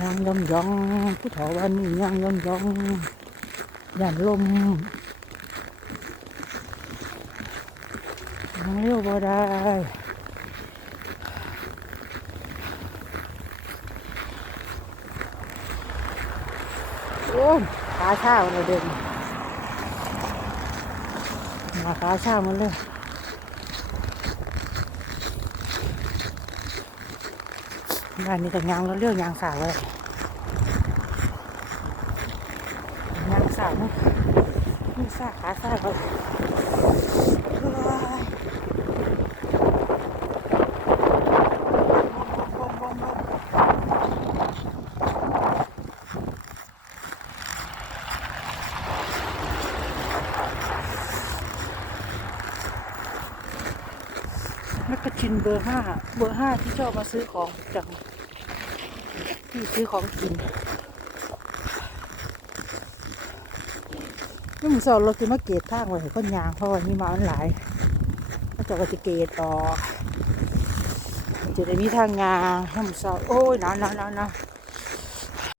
ยางยองยองผู้ถอวันนี้ยางยองยองย่านลมยางเร็วบ่ได้โอ้ขาชาเลยเดินมาขาชามันเลย บ้านนี้แต่ยางแล้วเรื่องยางสาวเลยยางสาวนี่นี่สาขาสาวเลย แมกกาชินเบอร์ห้าเบอร์ห้าที่ชอบมาซื้อของจากที่ซื้อของกินนี่มึงสอนเราคือมาเกตทางไว้ก้นยางเพราะว่านี่มาอันหลายก็จะก็จะเกตออจะได้มีทางงาให้มึงสอนโอ้ยนาวหนาวหนาวหนาว